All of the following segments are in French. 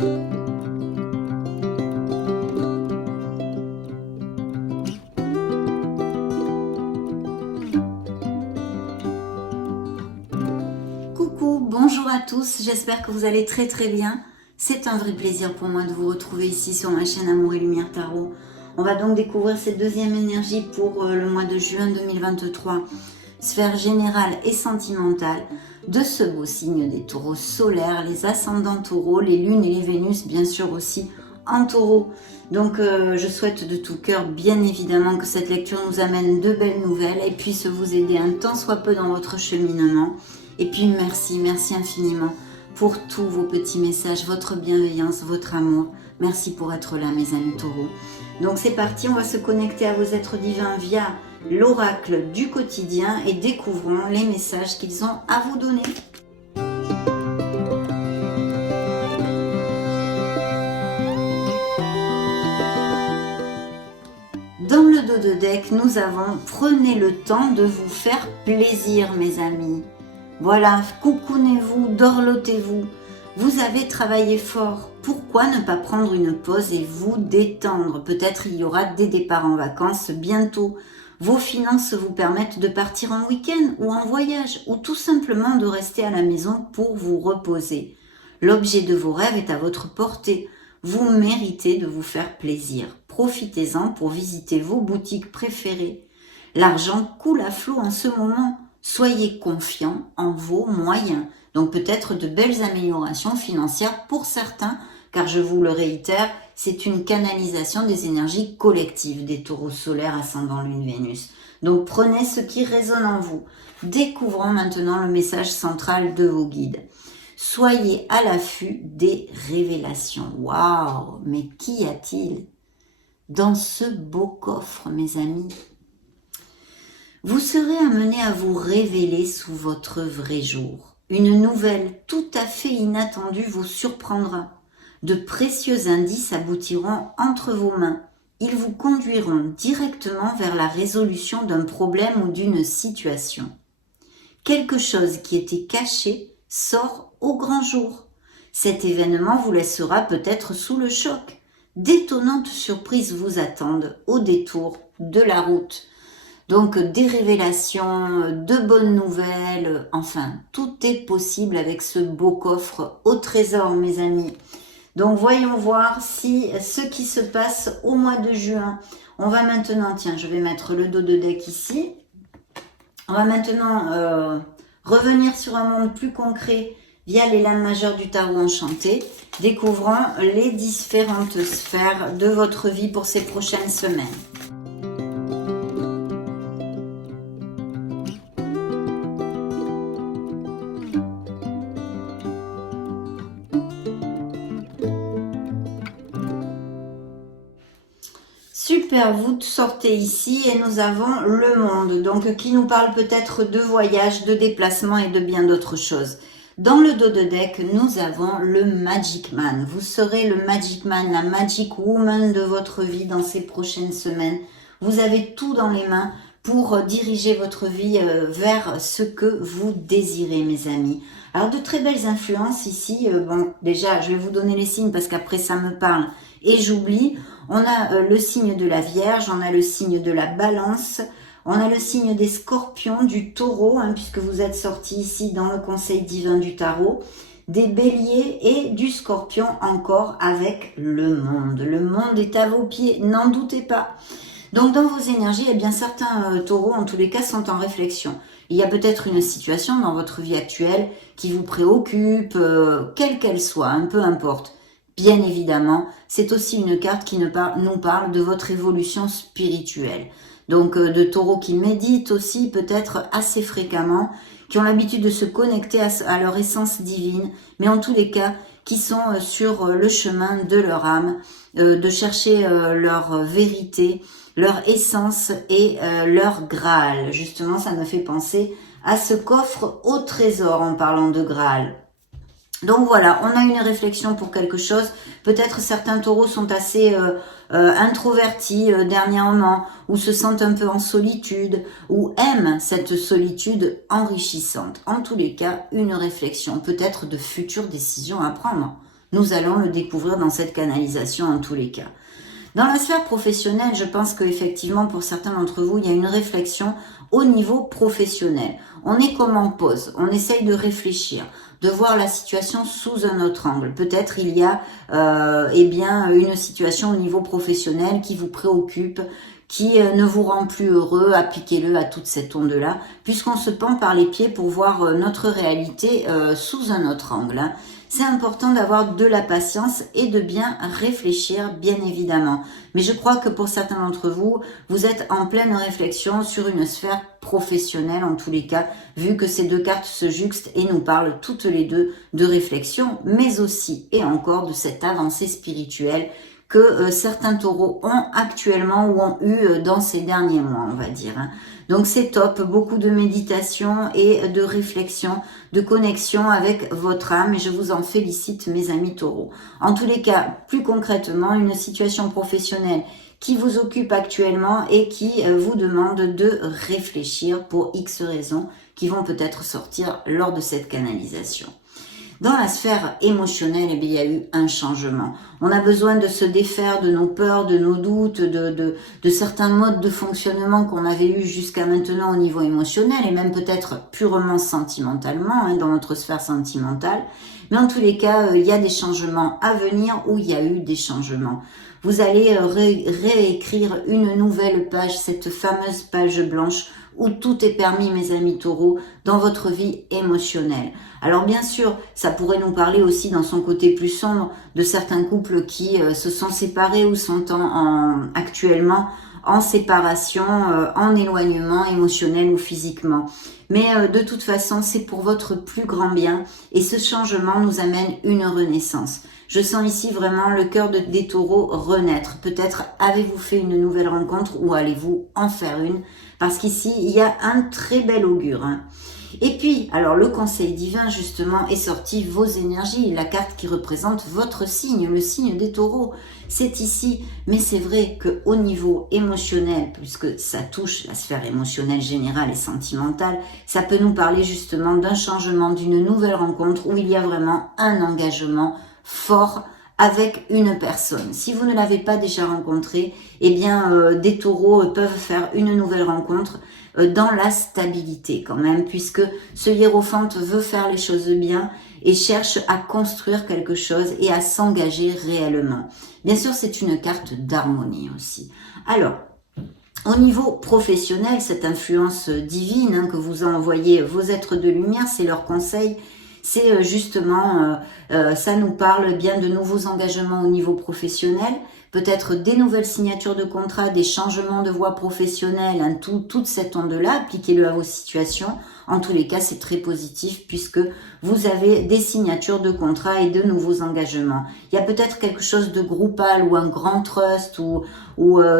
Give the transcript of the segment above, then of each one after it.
Coucou, bonjour à tous, j'espère que vous allez très bien. C'est un vrai plaisir pour moi de vous retrouver ici sur ma chaîne Amour et Lumière Tarot. On va donc découvrir cette deuxième énergie pour le mois de juin 2023, sphère générale et sentimentale de ce beau signe des taureaux solaires, les ascendants taureaux, les lunes et les Vénus bien sûr aussi en taureau. Donc je souhaite de tout cœur bien évidemment que cette lecture nous amène de belles nouvelles et puisse vous aider un tant soit peu dans votre cheminement. Et puis merci infiniment pour tous vos petits messages, votre bienveillance, votre amour. Merci pour être là mes amis taureaux. Donc c'est parti, on va se connecter à vos êtres divins via l'oracle du quotidien et découvrons les messages qu'ils ont à vous donner. Dans le dos de deck, nous avons « Prenez le temps de vous faire plaisir mes amis ». Voilà, coucounez-vous, dorlotez-vous. Vous avez travaillé fort. Pourquoi ne pas prendre une pause et vous détendre? Peut-être il y aura des départs en vacances bientôt. Vos finances vous permettent de partir en week-end ou en voyage ou tout simplement de rester à la maison pour vous reposer. L'objet de vos rêves est à votre portée. Vous méritez de vous faire plaisir. Profitez-en pour visiter vos boutiques préférées. L'argent coule à flot en ce moment. Soyez confiants en vos moyens. Donc peut-être de belles améliorations financières pour certains, car je vous le réitère, c'est une canalisation des énergies collectives des taureaux solaires ascendant lune Vénus. Donc prenez ce qui résonne en vous. Découvrons maintenant le message central de vos guides. Soyez à l'affût des révélations. Waouh, mais qu'y a-t-il dans ce beau coffre, mes amis? Vous serez amené à vous révéler sous votre vrai jour. Une nouvelle tout à fait inattendue vous surprendra. De précieux indices aboutiront entre vos mains. Ils vous conduiront directement vers la résolution d'un problème ou d'une situation. Quelque chose qui était caché sort au grand jour. Cet événement vous laissera peut-être sous le choc. D'étonnantes surprises vous attendent au détour de la route. Donc des révélations, de bonnes nouvelles, enfin tout est possible avec ce beau coffre au trésor mes amis. Donc voyons voir si ce qui se passe au mois de juin, on va maintenant, tiens je vais mettre le dos de deck ici, on va maintenant revenir sur un monde plus concret via les lames majeures du tarot enchanté, découvrant les différentes sphères de votre vie pour ces prochaines semaines. Super, vous sortez ici et nous avons le monde, donc qui nous parle peut-être de voyage, de déplacement et de bien d'autres choses. Dans le dos de deck, nous avons le Magic Man. Vous serez le Magic Man, la Magic Woman de votre vie dans ces prochaines semaines. Vous avez tout dans les mains pour diriger votre vie vers ce que vous désirez, mes amis. Alors, de très belles influences ici. Bon, déjà, je vais vous donner les signes parce qu'après, ça me parle et j'oublie. On a le signe de la Vierge, on a le signe de la Balance, on a le signe des Scorpions, du Taureau, hein, puisque vous êtes sortis ici dans le Conseil divin du Tarot, des Béliers et du Scorpion encore avec le monde. Le monde est à vos pieds, n'en doutez pas. Donc dans vos énergies, eh bien certains taureaux en tous les cas sont en réflexion. Il y a peut-être une situation dans votre vie actuelle qui vous préoccupe, quelle qu'elle soit, hein, peu importe. Bien évidemment, c'est aussi une carte qui nous parle de votre évolution spirituelle. Donc de taureaux qui méditent aussi peut-être assez fréquemment, qui ont l'habitude de se connecter à leur essence divine, mais en tous les cas qui sont sur le chemin de leur âme, de chercher leur vérité, leur essence et leur Graal. Justement, ça me fait penser à ce coffre au trésor en parlant de Graal. Donc voilà, on a une réflexion pour quelque chose. Peut-être certains taureaux sont assez introvertis dernièrement, ou se sentent un peu en solitude, ou aiment cette solitude enrichissante. En tous les cas, une réflexion, peut-être de futures décisions à prendre. Nous allons le découvrir dans cette canalisation en tous les cas. Dans la sphère professionnelle, je pense qu'effectivement, pour certains d'entre vous, il y a une réflexion au niveau professionnel. On est comme en pause, on essaye de réfléchir, de voir la situation sous un autre angle. Peut-être il y a une situation au niveau professionnel qui vous préoccupe, qui ne vous rend plus heureux. Appliquez-le à toute cette onde-là, puisqu'on se pend par les pieds pour voir notre réalité sous un autre angle, hein. C'est important d'avoir de la patience et de bien réfléchir, bien évidemment. Mais je crois que pour certains d'entre vous, vous êtes en pleine réflexion sur une sphère professionnelle en tous les cas, vu que ces deux cartes se juxtent et nous parlent toutes les deux de réflexion, mais aussi et encore de cette avancée spirituelle que certains taureaux ont actuellement ou ont eu dans ces derniers mois, on va dire, hein. Donc c'est top, beaucoup de méditation et de réflexion, de connexion avec votre âme et je vous en félicite mes amis taureaux. En tous les cas, plus concrètement, une situation professionnelle qui vous occupe actuellement et qui vous demande de réfléchir pour X raisons qui vont peut-être sortir lors de cette canalisation. Dans la sphère émotionnelle, il y a eu un changement. On a besoin de se défaire de nos peurs, de nos doutes, de certains modes de fonctionnement qu'on avait eu jusqu'à maintenant au niveau émotionnel et même peut-être purement sentimentalement, hein, dans notre sphère sentimentale. Mais en tous les cas, il y a des changements à venir ou il y a eu des changements. Vous allez réécrire une nouvelle page, cette fameuse page blanche où tout est permis, mes amis taureaux, dans votre vie émotionnelle. Alors bien sûr, ça pourrait nous parler aussi dans son côté plus sombre de certains couples qui se sont séparés ou sont actuellement en séparation, en éloignement émotionnel ou physiquement. Mais de toute façon, c'est pour votre plus grand bien et ce changement nous amène une renaissance. Je sens ici vraiment le cœur des taureaux renaître. Peut-être avez-vous fait une nouvelle rencontre ou allez-vous en faire une, parce qu'ici, il y a un très bel augure, hein. Et puis, alors le conseil divin justement est sorti, vos énergies, la carte qui représente votre signe, le signe des taureaux. C'est ici, mais c'est vrai qu'au niveau émotionnel, puisque ça touche la sphère émotionnelle générale et sentimentale, ça peut nous parler justement d'un changement, d'une nouvelle rencontre où il y a vraiment un engagement fort avec une personne. Si vous ne l'avez pas déjà rencontré, eh bien des taureaux peuvent faire une nouvelle rencontre dans la stabilité quand même, puisque ce hiérophante veut faire les choses bien et cherche à construire quelque chose et à s'engager réellement. Bien sûr, c'est une carte d'harmonie aussi. Alors, au niveau professionnel, cette influence divine, hein, que vous ont envoyé vos êtres de lumière, c'est leur conseil. C'est justement, ça nous parle bien de nouveaux engagements au niveau professionnel, peut-être des nouvelles signatures de contrats, des changements de voie professionnelle, hein, toute cette onde-là, appliquez-le à vos situations. En tous les cas, c'est très positif puisque vous avez des signatures de contrats et de nouveaux engagements. Il y a peut-être quelque chose de groupal ou un grand trust ou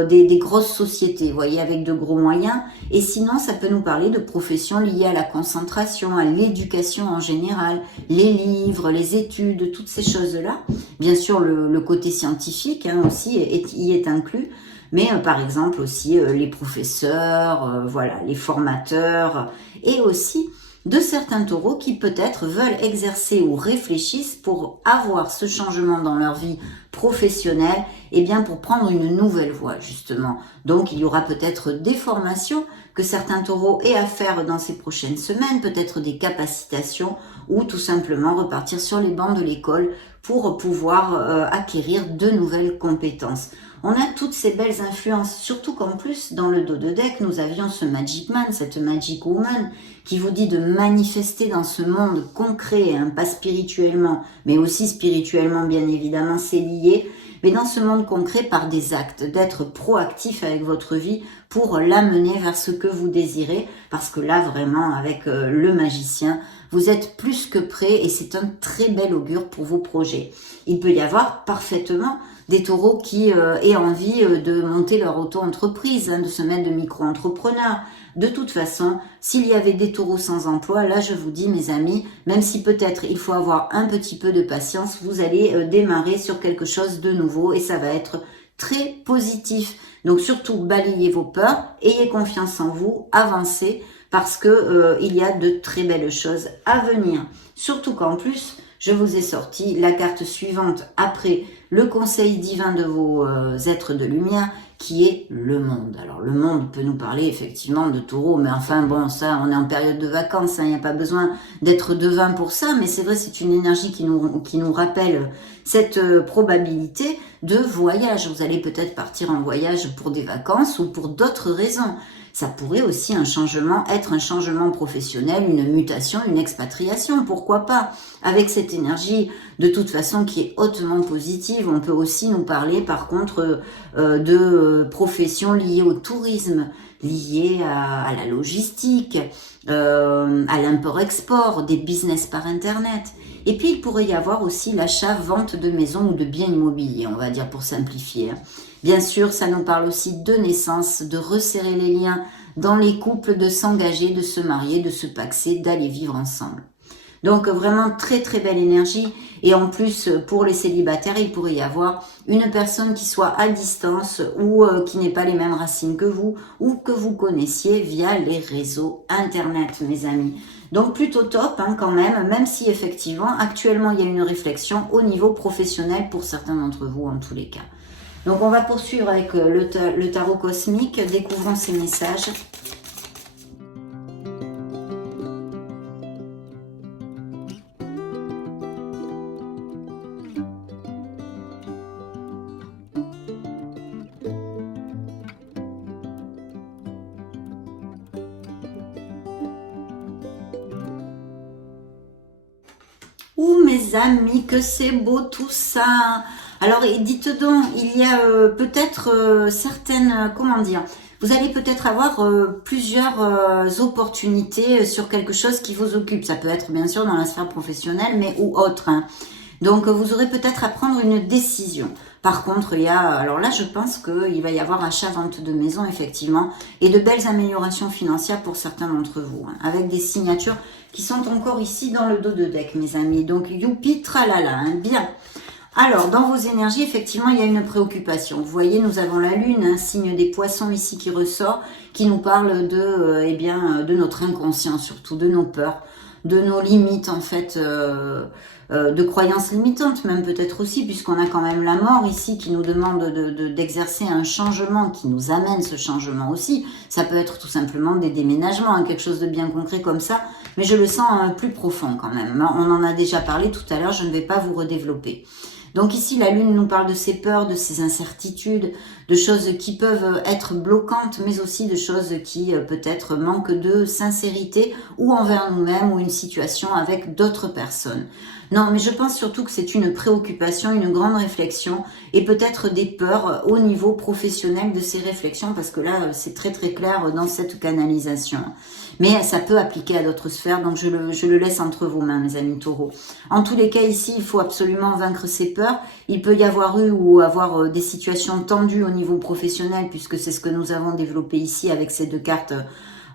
des grosses sociétés, vous voyez, avec de gros moyens. Et sinon, ça peut nous parler de professions liées à la concentration, à l'éducation en général, les livres, les études, toutes ces choses-là. Bien sûr, le côté scientifique hein, aussi y est inclus. Mais par exemple aussi les professeurs, voilà, les formateurs et aussi de certains taureaux qui peut-être veulent exercer ou réfléchissent pour avoir ce changement dans leur vie professionnelle et bien pour prendre une nouvelle voie justement. Donc il y aura peut-être des formations que certains taureaux aient à faire dans ces prochaines semaines, peut-être des capacitations ou tout simplement repartir sur les bancs de l'école pour pouvoir acquérir de nouvelles compétences. On a toutes ces belles influences, surtout qu'en plus, dans le dos de deck, nous avions ce Magic Man, cette Magic Woman, qui vous dit de manifester dans ce monde concret, hein, pas spirituellement, mais aussi spirituellement, bien évidemment, c'est lié, mais dans ce monde concret par des actes, d'être proactif avec votre vie pour l'amener vers ce que vous désirez, parce que là, vraiment, avec le magicien, vous êtes plus que prêt et c'est un très bel augure pour vos projets. Il peut y avoir parfaitement des taureaux qui aient envie de monter leur auto-entreprise, hein, de se mettre de micro-entrepreneurs. De toute façon, s'il y avait des taureaux sans emploi, là je vous dis mes amis, même si peut-être il faut avoir un petit peu de patience, vous allez démarrer sur quelque chose de nouveau et ça va être très positif. Donc surtout, balayez vos peurs, ayez confiance en vous, avancez parce que il y a de très belles choses à venir. Surtout qu'en plus, je vous ai sorti la carte suivante après le conseil divin de vos êtres de lumière, qui est le monde. Alors le monde peut nous parler effectivement de Taureau, mais enfin bon, ça, on est en période de vacances, il n'y a pas besoin d'être devin pour ça, mais c'est vrai, c'est une énergie qui nous rappelle cette probabilité de voyage. Vous allez peut-être partir en voyage pour des vacances ou pour d'autres raisons. Ça pourrait aussi être un changement professionnel, une mutation, une expatriation, pourquoi pas. Avec cette énergie, de toute façon, qui est hautement positive, on peut aussi nous parler, par contre, de professions liées au tourisme, liées à la logistique, à l'import-export, des business par Internet. Et puis, il pourrait y avoir aussi l'achat-vente de maisons ou de biens immobiliers, on va dire pour simplifier. Bien sûr, ça nous parle aussi de naissance, de resserrer les liens dans les couples, de s'engager, de se marier, de se paxer, d'aller vivre ensemble. Donc vraiment très très belle énergie. Et en plus, pour les célibataires, il pourrait y avoir une personne qui soit à distance ou qui n'ait pas les mêmes racines que vous ou que vous connaissiez via les réseaux Internet, mes amis. Donc plutôt top quand même si effectivement actuellement il y a une réflexion au niveau professionnel pour certains d'entre vous en tous les cas. Donc on va poursuivre avec le tarot cosmique, découvrons ces messages. Ouh mes amis, que c'est beau tout ça. Alors dites donc, il y a peut-être certaines, comment dire, vous allez peut-être avoir plusieurs opportunités sur quelque chose qui vous occupe. Ça peut être bien sûr dans la sphère professionnelle, mais ou autre. Donc vous aurez peut-être à prendre une décision. Par contre, alors là, je pense qu'il va y avoir achat-vente de maison, effectivement, et de belles améliorations financières pour certains d'entre vous, avec des signatures qui sont encore ici dans le dos de deck, mes amis. Donc, youpi, tralala, bien. Alors, dans vos énergies, effectivement, il y a une préoccupation. Vous voyez, nous avons la Lune, un signe des poissons ici qui ressort, qui nous parle de notre inconscient, surtout de nos peurs, de nos limites, en fait, de croyances limitantes, même peut-être aussi, puisqu'on a quand même la mort ici qui nous demande d'exercer un changement, qui nous amène ce changement aussi. Ça peut être tout simplement des déménagements, quelque chose de bien concret comme ça, mais je le sens plus profond quand même. On en a déjà parlé tout à l'heure, je ne vais pas vous redévelopper. Donc ici, la Lune nous parle de ses peurs, de ses incertitudes, de choses qui peuvent être bloquantes, mais aussi de choses qui peut-être manquent de sincérité ou envers nous-mêmes ou une situation avec d'autres personnes. Non, mais je pense surtout que c'est une préoccupation, une grande réflexion et peut-être des peurs au niveau professionnel de ces réflexions parce que là, c'est très très clair dans cette canalisation. Mais ça peut appliquer à d'autres sphères, donc je le laisse entre vos mains, mes amis taureaux. En tous les cas, ici, il faut absolument vaincre ses peurs. Il peut y avoir des situations tendues au niveau professionnel, puisque c'est ce que nous avons développé ici avec ces deux cartes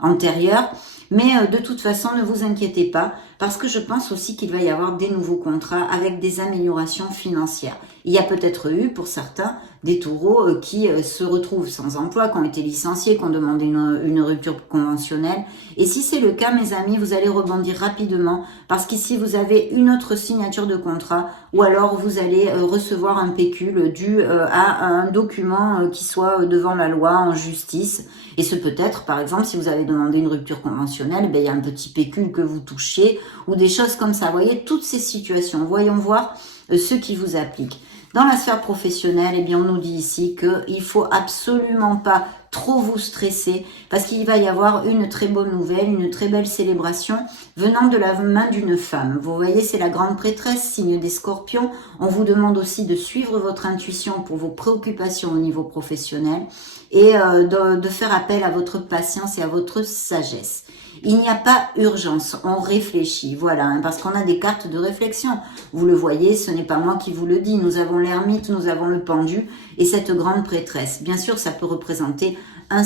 antérieures. Mais de toute façon, ne vous inquiétez pas, parce que je pense aussi qu'il va y avoir des nouveaux contrats avec des améliorations financières. Il y a peut-être eu, pour certains, des taureaux qui se retrouvent sans emploi, qui ont été licenciés, qui ont demandé une rupture conventionnelle. Et si c'est le cas, mes amis, vous allez rebondir rapidement, parce qu'ici, vous avez une autre signature de contrat, ou alors vous allez recevoir un pécule dû à un document qui soit devant la loi, en justice. Et ce peut être, par exemple, si vous avez demandé une rupture conventionnelle, il y a un petit pécule que vous touchiez, ou des choses comme ça. Vous voyez, toutes ces situations, voyons voir ce qui vous applique. Dans la sphère professionnelle, on nous dit ici qu'il ne faut absolument pas trop vous stresser parce qu'il va y avoir une très bonne nouvelle, une très belle célébration venant de la main d'une femme. Vous voyez, c'est la grande prêtresse, signe des scorpions. On vous demande aussi de suivre votre intuition pour vos préoccupations au niveau professionnel et de faire appel à votre patience et à votre sagesse. Il n'y a pas urgence, on réfléchit, voilà, parce qu'on a des cartes de réflexion. Vous le voyez, ce n'est pas moi qui vous le dis, nous avons l'ermite, nous avons le pendu et cette grande prêtresse. Bien sûr, ça peut représenter un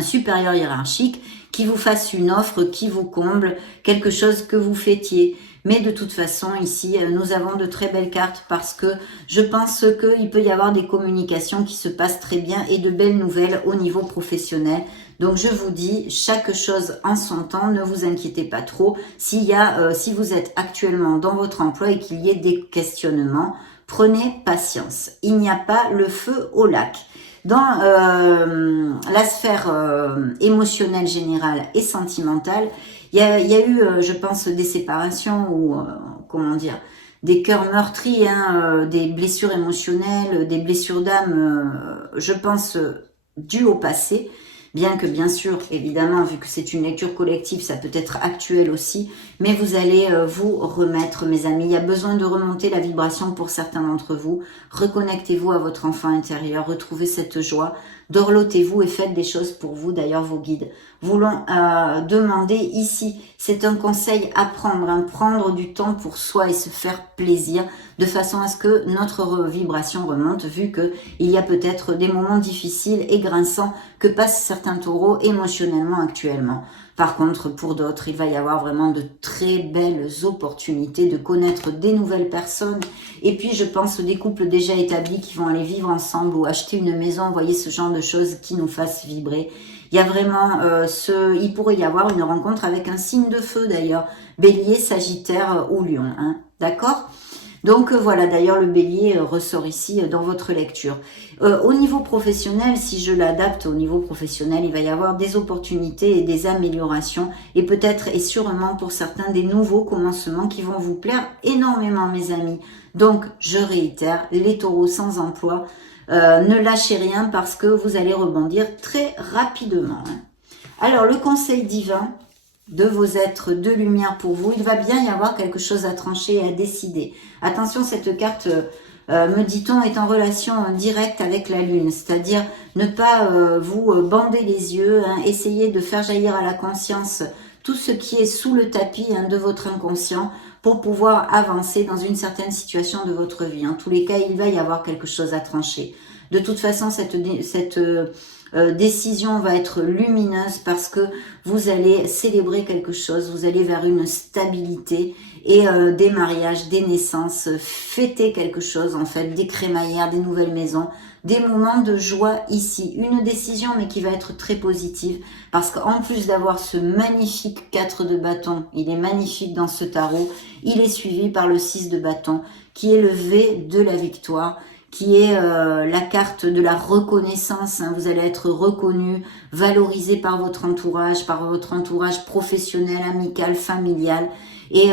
supérieur hiérarchique qui vous fasse une offre, qui vous comble, quelque chose que vous fêtiez. Mais de toute façon, ici, nous avons de très belles cartes parce que je pense qu'il peut y avoir des communications qui se passent très bien et de belles nouvelles au niveau professionnel. Donc je vous dis, chaque chose en son temps, ne vous inquiétez pas trop. Si vous êtes actuellement dans votre emploi et qu'il y ait des questionnements, prenez patience. Il n'y a pas le feu au lac. Dans la sphère émotionnelle générale et sentimentale, il y a eu, je pense, des séparations ou, comment dire, des cœurs meurtris, des blessures émotionnelles, des blessures d'âme, je pense, dues au passé. Bien que, bien sûr, évidemment, vu que c'est une lecture collective, ça peut être actuel aussi, mais vous allez vous remettre, mes amis. Il y a besoin de remonter la vibration pour certains d'entre vous. Reconnectez-vous à votre enfant intérieur, retrouvez cette joie, dorlotez-vous et faites des choses pour vous, d'ailleurs vos guides. Voulons demander ici, c'est un conseil à prendre, prendre du temps pour soi et se faire plaisir, de façon à ce que notre vibration remonte, vu que il y a peut-être des moments difficiles et grinçants que passent certains taureaux émotionnellement actuellement. Par contre, pour d'autres, il va y avoir vraiment de très belles opportunités de connaître des nouvelles personnes. Et puis, je pense des couples déjà établis qui vont aller vivre ensemble ou acheter une maison. Vous voyez, ce genre de choses qui nous fassent vibrer. Il y a vraiment il pourrait y avoir une rencontre avec un signe de feu d'ailleurs. Bélier, Sagittaire ou Lion. D'accord ? Donc voilà, d'ailleurs le bélier ressort ici dans votre lecture. Au niveau professionnel, si je l'adapte au niveau professionnel, il va y avoir des opportunités et des améliorations et peut-être et sûrement pour certains des nouveaux commencements qui vont vous plaire énormément, mes amis. Donc je réitère, les taureaux sans emploi, ne lâchez rien parce que vous allez rebondir très rapidement. Alors le conseil divin de vos êtres de lumière pour vous, il va bien y avoir quelque chose à trancher et à décider. Attention, cette carte, me dit-on, est en relation directe avec la lune, c'est-à-dire ne pas vous bander les yeux, essayer de faire jaillir à la conscience tout ce qui est sous le tapis de votre inconscient pour pouvoir avancer dans une certaine situation de votre vie. En tous les cas, il va y avoir quelque chose à trancher. De toute façon, cette décision va être lumineuse parce que vous allez célébrer quelque chose, vous allez vers une stabilité et des mariages, des naissances, fêter quelque chose en fait, des crémaillères, des nouvelles maisons, des moments de joie ici. Une décision mais qui va être très positive parce qu'en plus d'avoir ce magnifique 4 de bâton, il est magnifique dans ce tarot, il est suivi par le 6 de bâton qui est le V de la victoire, qui est la carte de la reconnaissance. Vous allez être reconnu, valorisé par votre entourage professionnel, amical, familial, et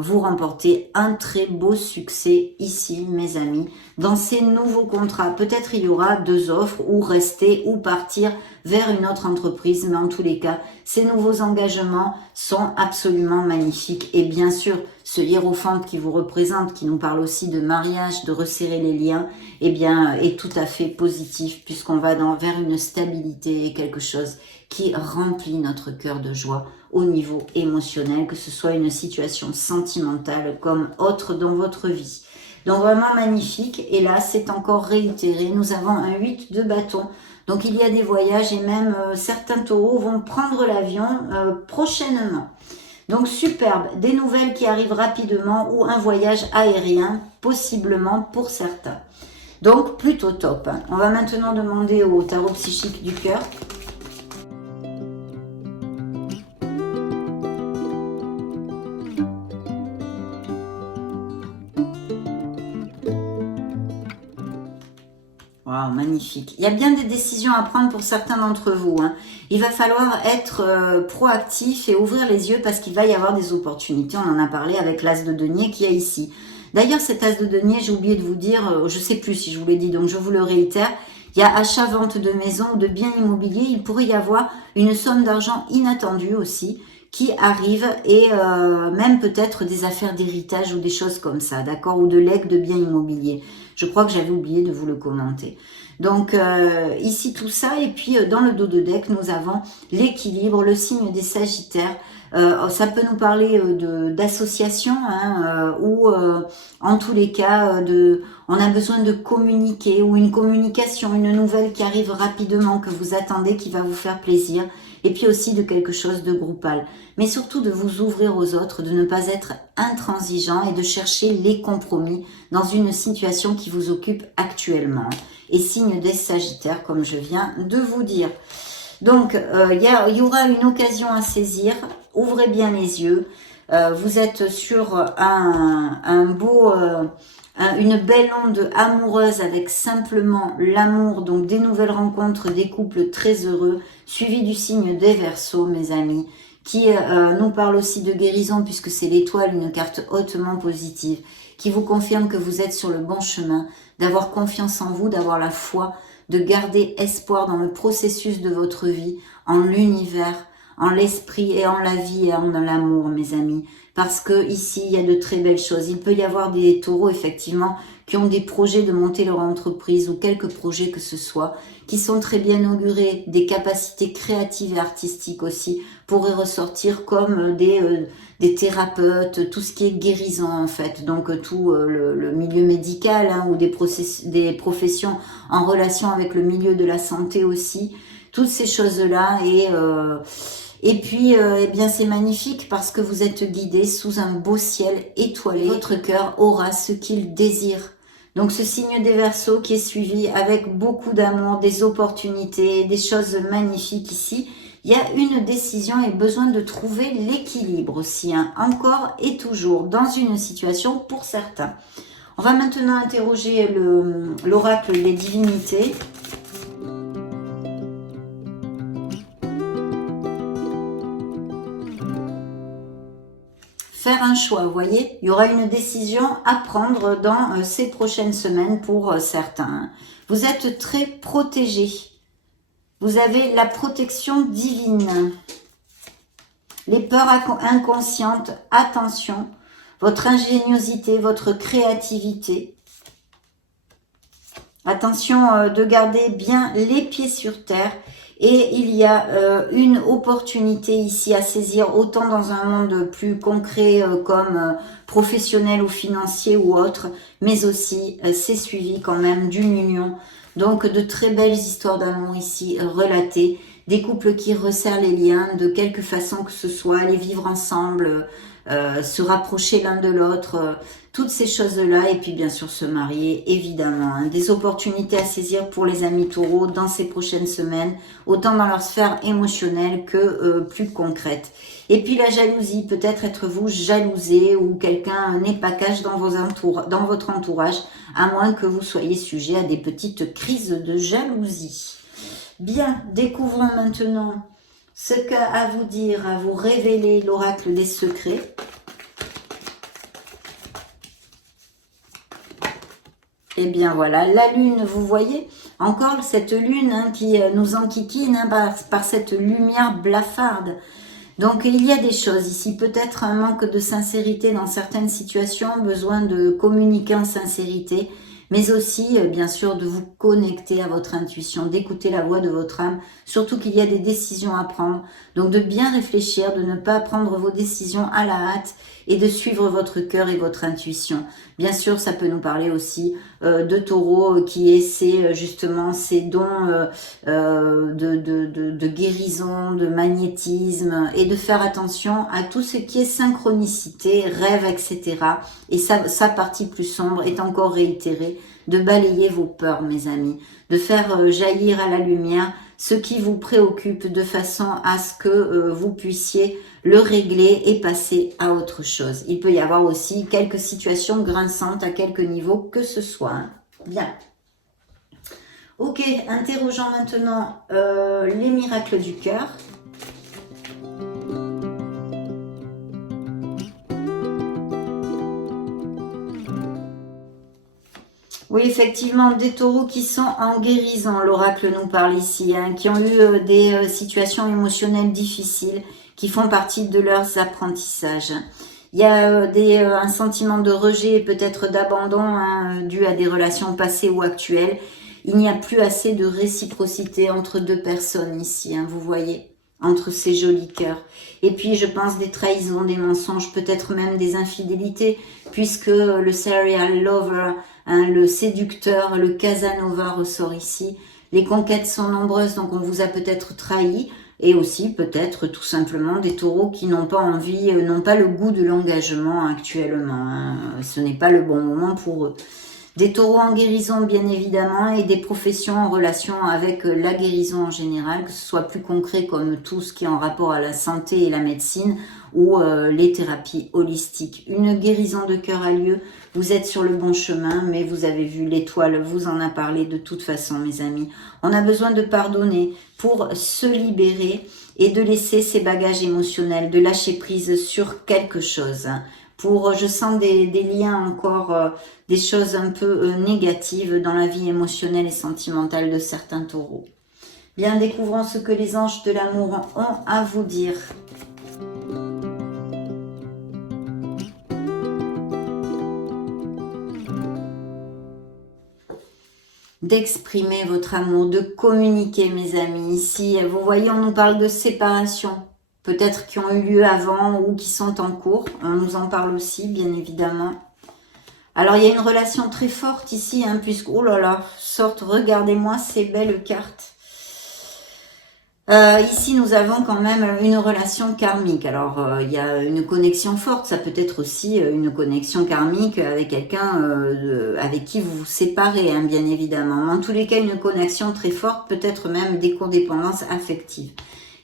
vous remportez un très beau succès ici, mes amis, dans ces nouveaux contrats. Peut-être il y aura 2 offres, ou rester, ou partir vers une autre entreprise, mais en tous les cas, ces nouveaux engagements sont absolument magnifiques. Et bien sûr, ce hiérophante qui vous représente, qui nous parle aussi de mariage, de resserrer les liens, eh bien, est tout à fait positif, puisqu'on va vers une stabilité et quelque chose qui remplit notre cœur de joie au niveau émotionnel, que ce soit une situation sentimentale comme autre dans votre vie. Donc vraiment magnifique. Et là, c'est encore réitéré. Nous avons un 8 de bâton. Donc il y a des voyages et même certains taureaux vont prendre l'avion prochainement. Donc superbe, des nouvelles qui arrivent rapidement ou un voyage aérien possiblement pour certains. Donc plutôt top. On va maintenant demander au tarot psychique du cœur. Wow, magnifique. Il y a bien des décisions à prendre pour certains d'entre vous. Il va falloir être proactif et ouvrir les yeux parce qu'il va y avoir des opportunités. On en a parlé avec l'as de denier qui est ici. D'ailleurs, cet as de denier, j'ai oublié de vous dire, je ne sais plus si je vous l'ai dit, donc je vous le réitère. Il y a achat-vente de maison ou de biens immobiliers. Il pourrait y avoir une somme d'argent inattendue aussi qui arrive et même peut-être des affaires d'héritage ou des choses comme ça, d'accord, ou de legs de biens immobiliers. Je crois que j'avais oublié de vous le commenter. Donc ici tout ça, et puis dans le dos de deck, nous avons l'équilibre, le signe des Sagittaires. Ça peut nous parler d'association ou en tous les cas on a besoin de communiquer ou une communication, une nouvelle qui arrive rapidement, que vous attendez, qui va vous faire plaisir. et puis aussi de quelque chose de groupal. Mais surtout de vous ouvrir aux autres, de ne pas être intransigeant et de chercher les compromis dans une situation qui vous occupe actuellement. Et signe des Sagittaires, comme je viens de vous dire. Donc, il y aura une occasion à saisir. Ouvrez bien les yeux. Vous êtes sur une belle onde amoureuse avec simplement l'amour, donc des nouvelles rencontres, des couples très heureux, suivi du signe des Verseaux, mes amis, qui nous parle aussi de guérison puisque c'est l'étoile, une carte hautement positive, qui vous confirme que vous êtes sur le bon chemin, d'avoir confiance en vous, d'avoir la foi, de garder espoir dans le processus de votre vie, en l'univers, en l'esprit et en la vie et en l'amour, mes amis. Parce que ici, il y a de très belles choses. Il peut y avoir des taureaux, effectivement, qui ont des projets de monter leur entreprise ou quelques projets que ce soit, qui sont très bien augurés, des capacités créatives et artistiques aussi, pourraient ressortir comme des thérapeutes, tout ce qui est guérison en fait, donc tout le milieu médical hein, ou des professions en relation avec le milieu de la santé aussi, toutes ces choses-là et puis, eh bien, c'est magnifique parce que vous êtes guidé sous un beau ciel étoilé. Votre cœur aura ce qu'il désire. Donc, ce signe des Verseaux qui est suivi avec beaucoup d'amour, des opportunités, des choses magnifiques ici. Il y a une décision et besoin de trouver l'équilibre aussi, hein, encore et toujours, dans une situation pour certains. On va maintenant interroger l'oracle des divinités. Faire un choix, vous voyez, il y aura une décision à prendre dans ces prochaines semaines pour certains. Vous êtes très protégés. Vous avez la protection divine. Les peurs inconscientes, attention, votre ingéniosité, votre créativité. Attention de garder bien les pieds sur terre. Et il y a une opportunité ici à saisir, autant dans un monde plus concret comme professionnel ou financier ou autre, mais aussi c'est suivi quand même d'une union. Donc de très belles histoires d'amour ici relatées, des couples qui resserrent les liens de quelque façon que ce soit, aller vivre ensemble, se rapprocher l'un de l'autre, toutes ces choses-là, et puis bien sûr se marier, évidemment. Hein. Des opportunités à saisir pour les amis taureaux dans ces prochaines semaines, autant dans leur sphère émotionnelle que plus concrète. Et puis la jalousie, peut-être être-vous jalousé ou quelqu'un n'est pas cash dans votre entourage, à moins que vous soyez sujet à des petites crises de jalousie. Bien, découvrons maintenant ce qu'a à vous dire, à vous révéler l'oracle des secrets. Et bien voilà, la lune, vous voyez, encore cette lune hein, qui nous enquiquine hein, par cette lumière blafarde. Donc il y a des choses ici, peut-être un manque de sincérité dans certaines situations, besoin de communiquer en sincérité, mais aussi bien sûr de vous connecter à votre intuition, d'écouter la voix de votre âme, surtout qu'il y a des décisions à prendre, donc de bien réfléchir, de ne pas prendre vos décisions à la hâte et de suivre votre cœur et votre intuition. Bien sûr, ça peut nous parler aussi de taureau qui essaie justement ces dons de guérison, de magnétisme et de faire attention à tout ce qui est synchronicité, rêve, etc. Et sa partie plus sombre est encore réitérée, de balayer vos peurs, mes amis, de faire jaillir à la lumière ce qui vous préoccupe de façon à ce que vous puissiez le régler et passer à autre chose. Il peut y avoir aussi quelques situations grinçantes à quelque niveau que ce soit. Hein. Bien. Ok, interrogeons maintenant les miracles du cœur. Oui, effectivement, des taureaux qui sont en guérison, l'oracle nous parle ici, hein, qui ont eu des situations émotionnelles difficiles, qui font partie de leurs apprentissages. Il y a un sentiment de rejet et peut-être d'abandon hein, dû à des relations passées ou actuelles. Il n'y a plus assez de réciprocité entre deux personnes ici, hein, vous voyez, entre ces jolis cœurs. Et puis, je pense des trahisons, des mensonges, peut-être même des infidélités, puisque le serial lover, hein, le séducteur, le Casanova ressort ici. Les conquêtes sont nombreuses, donc on vous a peut-être trahi. Et aussi peut-être tout simplement des taureaux qui n'ont pas envie, n'ont pas le goût de l'engagement actuellement. Hein. Ce n'est pas le bon moment pour eux. Des taureaux en guérison bien évidemment et des professions en relation avec la guérison en général, que ce soit plus concret comme tout ce qui est en rapport à la santé et la médecine ou les thérapies holistiques. Une guérison de cœur a lieu, vous êtes sur le bon chemin, mais vous avez vu l'étoile, vous en a parlé de toute façon mes amis. On a besoin de pardonner pour se libérer et de laisser ses bagages émotionnels, de lâcher prise sur quelque chose. Je sens des liens encore, des choses un peu négatives dans la vie émotionnelle et sentimentale de certains taureaux. Bien, découvrons ce que les anges de l'amour ont à vous dire. D'exprimer votre amour, de communiquer mes amis. Ici, vous voyez, on nous parle de séparation. Peut-être qui ont eu lieu avant ou qui sont en cours. On nous en parle aussi, bien évidemment. Alors, il y a une relation très forte ici, hein, puisque, oh là là, regardez-moi ces belles cartes. Ici, nous avons quand même une relation karmique. Alors, il y a une connexion forte. Ça peut être aussi une connexion karmique avec quelqu'un avec qui vous vous séparez, hein, bien évidemment. En tous les cas, une connexion très forte, peut-être même des codépendances affectives.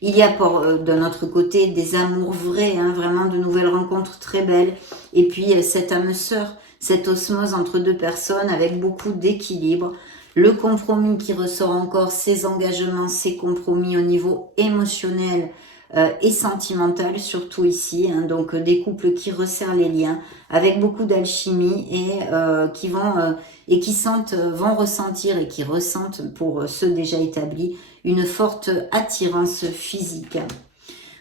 Il y a de notre côté des amours vrais, hein, vraiment de nouvelles rencontres très belles. Et puis cette âme sœur, cette osmose entre deux personnes avec beaucoup d'équilibre. Le compromis qui ressort encore, ces engagements, ces compromis au niveau émotionnel et sentimental, surtout ici. Hein, donc des couples qui resserrent les liens avec beaucoup d'alchimie et qui vont ressentir et qui ressentent pour ceux déjà établis une forte attirance physique.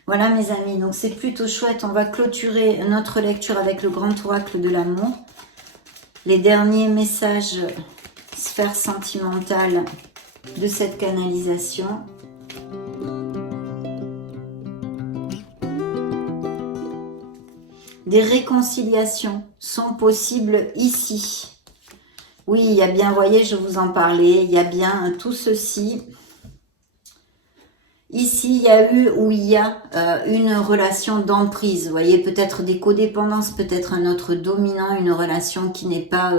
Voilà mes amis, donc c'est plutôt chouette. On va clôturer notre lecture avec le grand oracle de l'amour. Les derniers messages sphère sentimentale de cette canalisation. Des réconciliations sont possibles ici. Oui, il y a bien, voyez, je vous en parlais, il y a bien tout ceci. Ici, il y a eu ou il y a une relation d'emprise. Vous voyez, peut-être des codépendances, peut-être un autre dominant, une relation qui n'est pas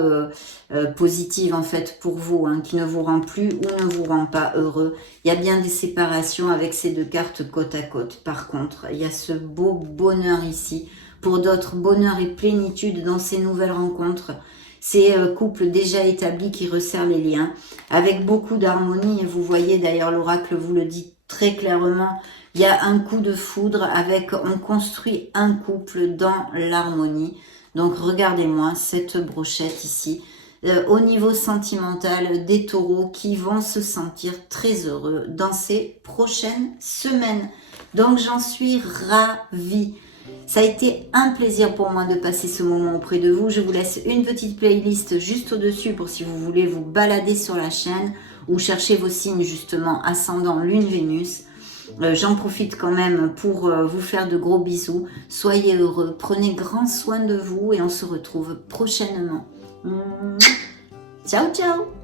positive en fait pour vous, hein, qui ne vous rend plus ou ne vous rend pas heureux. Il y a bien des séparations avec ces deux cartes côte à côte. Par contre, il y a ce beau bonheur ici. Pour d'autres, bonheur et plénitude dans ces nouvelles rencontres. Ces couples déjà établis qui resserrent les liens avec beaucoup d'harmonie. Et vous voyez d'ailleurs, l'oracle vous le dit très clairement, il y a un coup de foudre avec, on construit un couple dans l'harmonie. Donc regardez-moi cette brochette ici. Au niveau sentimental, des taureaux qui vont se sentir très heureux dans ces prochaines semaines. Donc j'en suis ravie. Ça a été un plaisir pour moi de passer ce moment auprès de vous. Je vous laisse une petite playlist juste au-dessus pour si vous voulez vous balader sur la chaîne ou chercher vos signes justement ascendant Lune Vénus. J'en profite quand même pour vous faire de gros bisous. Soyez heureux, prenez grand soin de vous et on se retrouve prochainement. Ciao, ciao!